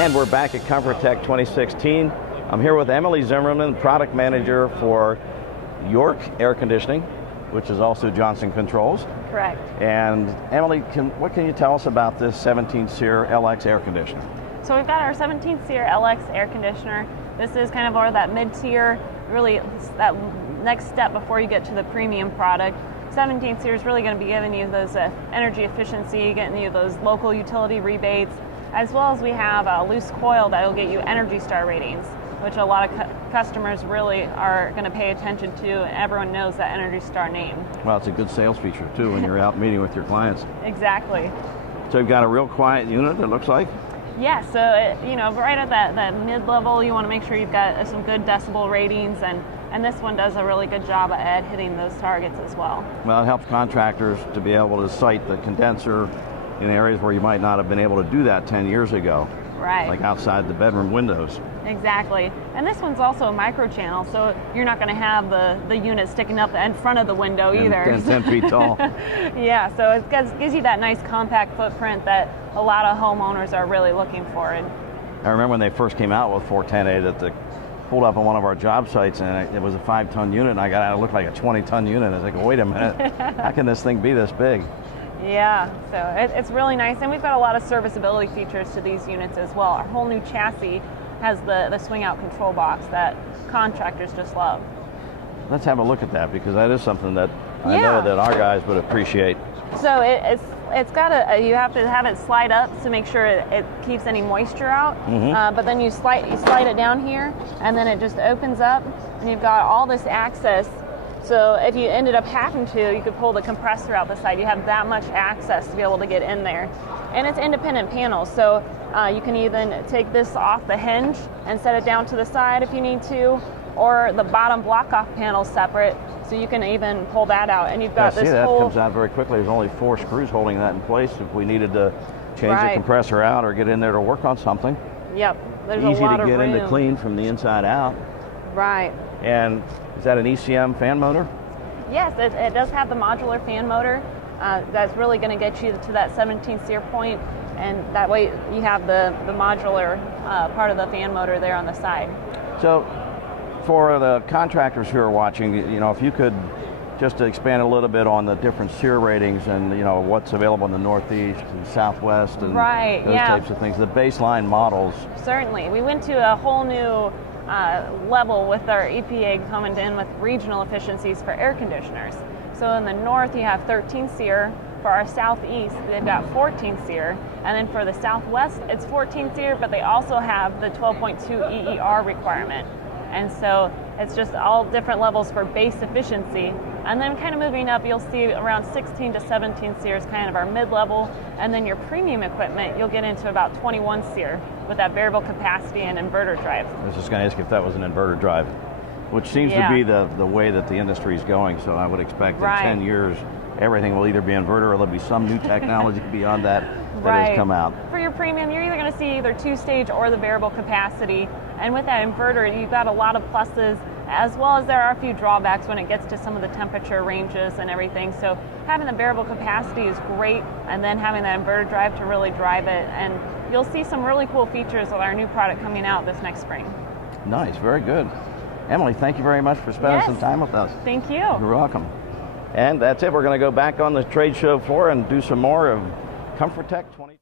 And we're back at Comfortech 2016. I'm here with Emily Zimmerman, product manager for York Air Conditioning, which is also Johnson Controls. Correct. And Emily, what can you tell us about this 17 CRLX air conditioner? So we've got our 17 CRLX air conditioner. This is kind of that mid-tier, really that next step before you get to the premium product. 17 SEER is really going to be giving you those energy efficiency, getting you those local utility rebates, as well as we have a loose coil that will get you Energy Star ratings, which a lot of customers really are going to pay attention to, and everyone knows that Energy Star name. Well, it's a good sales feature too when you're out meeting with your clients. Exactly. So you've got a real quiet unit, it looks like? Yeah, so right at that mid-level, you want to make sure you've got some good decibel ratings, and this one does a really good job at hitting those targets as well. Well, it helps contractors to be able to site the condenser in areas where you might not have been able to do that 10 years ago. Right. Like outside the bedroom windows. Exactly. And this one's also a micro channel, so you're not going to have the unit sticking up in front of the window either. And 10 feet tall. Yeah, so it gives you that nice compact footprint that a lot of homeowners are really looking for. I remember when they first came out with 410A that pulled up on one of our job sites, and it was a 5-ton unit, and I got out, it looked like a 20-ton unit. I was like, wait a minute, how can this thing be this big? Yeah, so it's really nice, and we've got a lot of serviceability features to these units as well. Our whole new chassis has the swing out control box that contractors just love. Let's have a look at that, because that is something that I know that our guys would appreciate. So it's got you have to have it slide up to make sure it keeps any moisture out. Mm-hmm. But then you slide it down here, and then it just opens up, and you've got all this access. So if you ended up having to, you could pull the compressor out the side. You have that much access to be able to get in there. And it's independent panels, so you can even take this off the hinge and set it down to the side if you need to, or the bottom block-off panel separate, so you can even pull that out. And you've got this that whole... comes out very quickly. There's only 4 screws holding that in place if we needed to change the compressor out or get in there to work on something. Yep, there's Easy a lot to of get room. into clean from the inside out. Right. And is that an ECM fan motor? Yes, it does have the modular fan motor. That's really going to get you to that 17 SEER point, and that way you have the modular part of the fan motor there on the side. So for the contractors who are watching, if you could just expand a little bit on the different SEER ratings and what's available in the Northeast and Southwest and those types of things, the baseline models. Certainly. We went to a whole new level with our EPA coming in with regional efficiencies for air conditioners. So in the north you have 13 SEER. For our southeast they've got 14 SEER, and then for the southwest it's 14 SEER, but they also have the 12.2 EER requirement. And so it's just all different levels for base efficiency. And then kind of moving up, you'll see around 16 to 17 SEER is kind of our mid-level. And then your premium equipment, you'll get into about 21 SEER with that variable capacity and inverter drive. I was just going to ask if that was an inverter drive, which seems to be the way that the industry is going. So I would expect in 10 years, everything will either be inverter or there'll be some new technology beyond that has come out. For your premium, you're either going to see either 2-stage or the variable capacity. And with that inverter, you've got a lot of pluses, as well as there are a few drawbacks when it gets to some of the temperature ranges and everything. So having the variable capacity is great, and then having that inverter drive to really drive it. And you'll see some really cool features with our new product coming out this next spring. Nice, very good. Emily, thank you very much for spending some time with us. Thank you. You're welcome. And that's it. We're going to go back on the trade show floor and do some more of Comfortech 20.